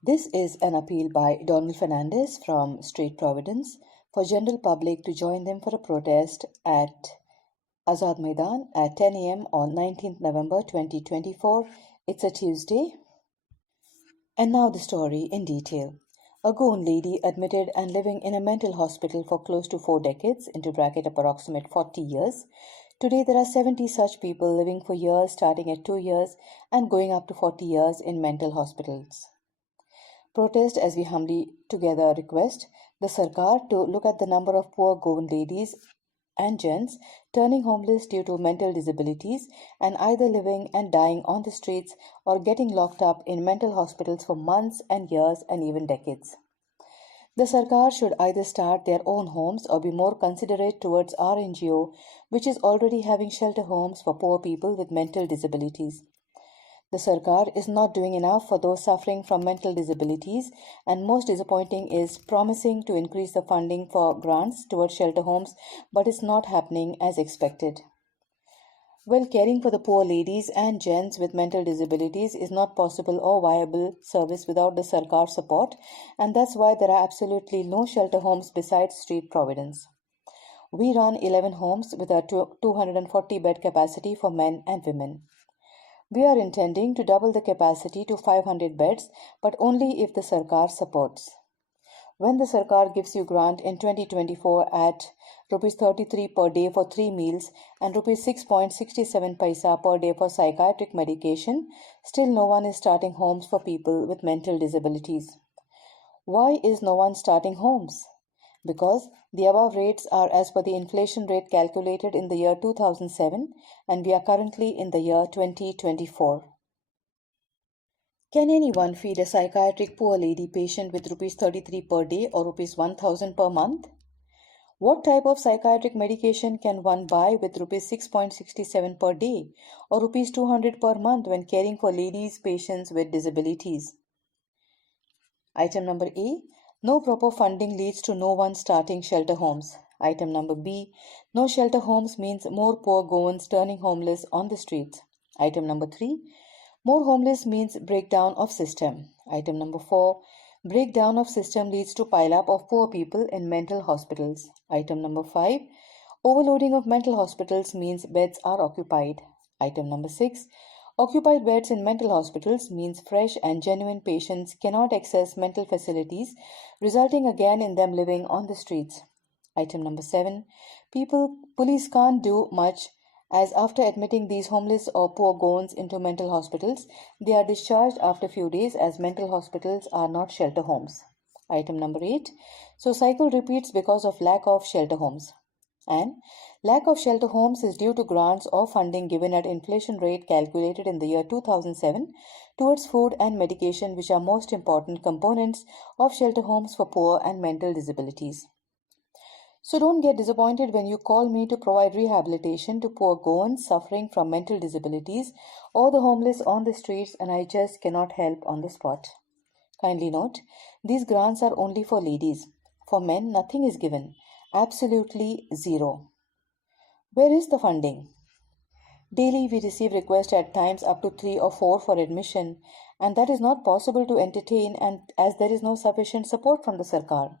This is an appeal by Donald Fernandez from State Providence for general public to join them for a protest at Azad Maidan at 10 a.m. on 19th November 2024. It's a Tuesday. And now the story in detail. A Goan lady admitted and living in a mental hospital for close to 4 decades, into bracket approximate 40 years. Today there are 70 such people living for years starting at 2 years and going up to 40 years in mental hospitals. Protest as we humbly together request the SORKAR to look at the number of poor Goan ladies and gents turning homeless due to mental disabilities and either living and dying on the streets or getting locked up in mental hospitals for months and years and even decades. The SORKAR should either start their own homes or be more considerate towards our NGO, which is already having shelter homes for poor people with mental disabilities. The SORKAR is not doing enough for those suffering from mental disabilities, and most disappointing is promising to increase the funding for grants towards shelter homes, but it's not happening as expected. Well, caring for the poor ladies and gents with mental disabilities is not possible or viable service without the SORKAR support, and that's why there are absolutely no shelter homes besides Street Providence. We run 11 homes with a 240 bed capacity for men and women. We are intending to double the capacity to 500 beds, but only if the SORKAR supports. When the SORKAR gives you grant in 2024 at Rs 33 per day for 3 meals and Rs 6.67 paisa per day for psychiatric medication, still no one is starting homes for people with mental disabilities. Why is no one starting homes? Because the above rates are as per the inflation rate calculated in the year 2007 and we are currently in the year 2024. Can anyone feed a psychiatric poor lady patient with Rs 33 per day or Rs 1000 per month? What type of psychiatric medication can one buy with Rs 6.67 per day or Rs 200 per month when caring for ladies patients with disabilities? Item number A. No proper funding leads to no one starting shelter homes. Item number B. No shelter homes means more poor Goans turning homeless on the streets. Item number 3. More homeless means breakdown of system. Item number 4. Breakdown of system leads to pile up of poor people in mental hospitals. Item number 5. Overloading of mental hospitals means beds are occupied. Item number 6. Occupied beds in mental hospitals means fresh and genuine patients cannot access mental facilities, resulting again in them living on the streets. Item number 7. Police can't do much as after admitting these homeless or poor Goans into mental hospitals, they are discharged after a few days as mental hospitals are not shelter homes. Item number 8. So cycle repeats because of lack of shelter homes. And lack of shelter homes is due to grants or funding given at inflation rate calculated in the year 2007 towards food and medication, which are most important components of shelter homes for poor and mental disabilities. So don't get disappointed when you call me to provide rehabilitation to poor Goans suffering from mental disabilities or the homeless on the streets, and I just cannot help on the spot. Kindly note, these grants are only for ladies. For men, nothing is given. Absolutely zero. Where is the funding? Daily we receive requests at times up to 3 or 4 for admission, and that is not possible to entertain and as there is no sufficient support from the SORKAR.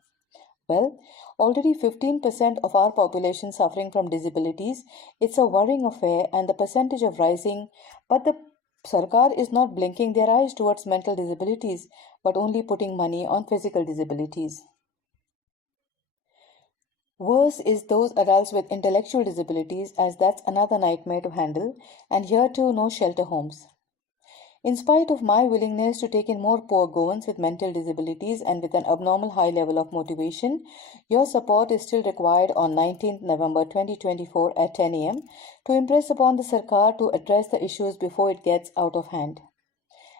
Well, already 15% of our population suffering from disabilities. It's a worrying affair and the percentage of rising, but the SORKAR is not blinking their eyes towards mental disabilities, but only putting money on physical disabilities. Worse is those adults with intellectual disabilities, as that's another nightmare to handle, and here too no shelter homes. In spite of my willingness to take in more poor Goans with mental disabilities and with an abnormal high level of motivation, your support is still required on 19th November 2024 at 10 a.m. to impress upon the SORKAR to address the issues before it gets out of hand.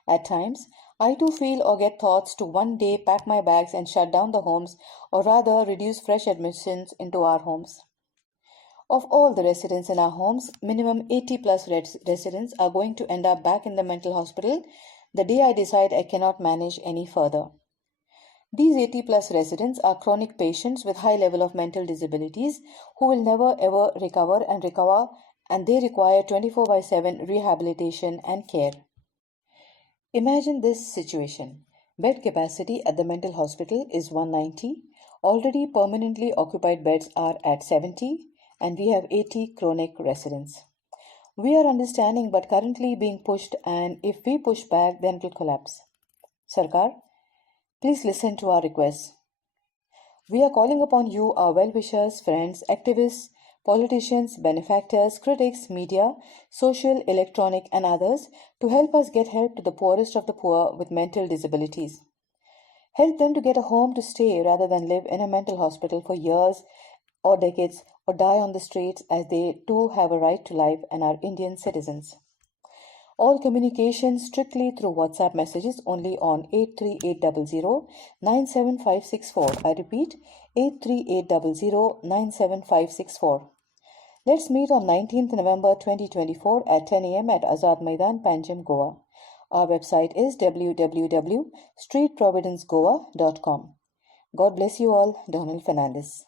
At times, I too feel or get thoughts to one day pack my bags and shut down the homes, or rather reduce fresh admissions into our homes. Of all the residents in our homes, minimum 80 plus residents are going to end up back in the mental hospital the day I decide I cannot manage any further. These 80 plus residents are chronic patients with high level of mental disabilities who will never ever recover and they require 24/7 rehabilitation and care. Imagine this situation. Bed capacity at the mental hospital is 190. Already permanently occupied beds are at 70, and we have 80 chronic residents. We are understanding but currently being pushed, and if we push back, then it will collapse. Sarkar, please listen to our requests. We are calling upon you, our well-wishers, friends, activists, politicians, benefactors, critics, media, social, electronic, and others to help us get help to the poorest of the poor with mental disabilities. Help them to get a home to stay rather than live in a mental hospital for years or decades or die on the streets, as they too have a right to life and are Indian citizens. All communication strictly through WhatsApp messages only on 83800-97564. I repeat, 83800-97564. Let's meet on 19th November 2024 at 10 a.m. at Azad Maidan, Panjim, Goa. Our website is www.streetprovidencegoa.com. God bless you all. Donald Fernandez.